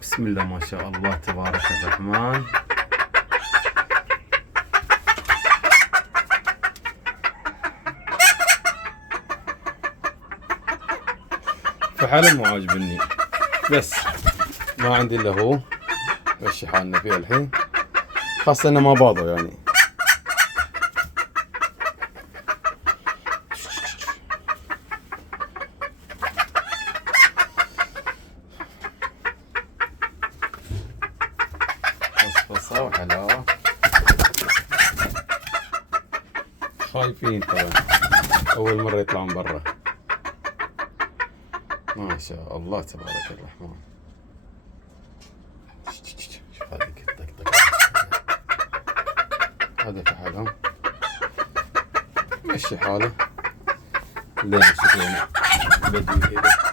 بسم الله ما شاء الله تبارك الرحمن. فحاله مو عاجبني، بس ما عندي الا هو. مشي حالنا فيه الحين، خاصة انه ما باضوا يعني. فصفصة وحلاوة. خايفين طبعا، اول مرة يطلعون برا. ما شاء الله تبارك الرحمن. شوف هذيك الطقطقة، هذا في حالهم. مشي حاله لين يشوفونه بدي كذا.